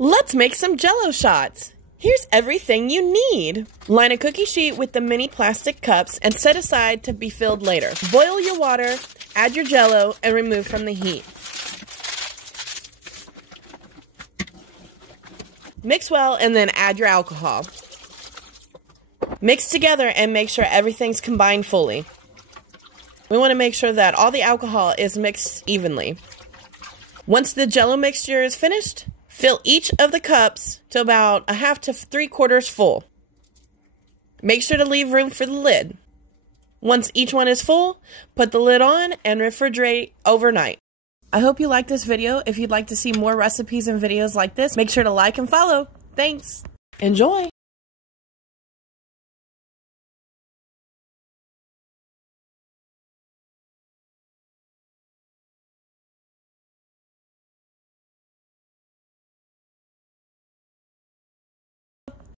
Let's make some Jello shots. Here's everything you need. Line a cookie sheet with the mini plastic cups and set aside to be filled later. Boil your water, add your Jello, and remove from the heat. Mix well and then add your alcohol. Mix together and make sure everything's combined fully. We want to make sure that all the alcohol is mixed evenly. Once the Jello mixture is finished, fill each of the cups to about 1/2 to 3/4 full. Make sure to leave room for the lid. Once each one is full, put the lid on and refrigerate overnight. I hope you liked this video. If you'd like to see more recipes and videos like this, make sure to like and follow. Thanks. Enjoy.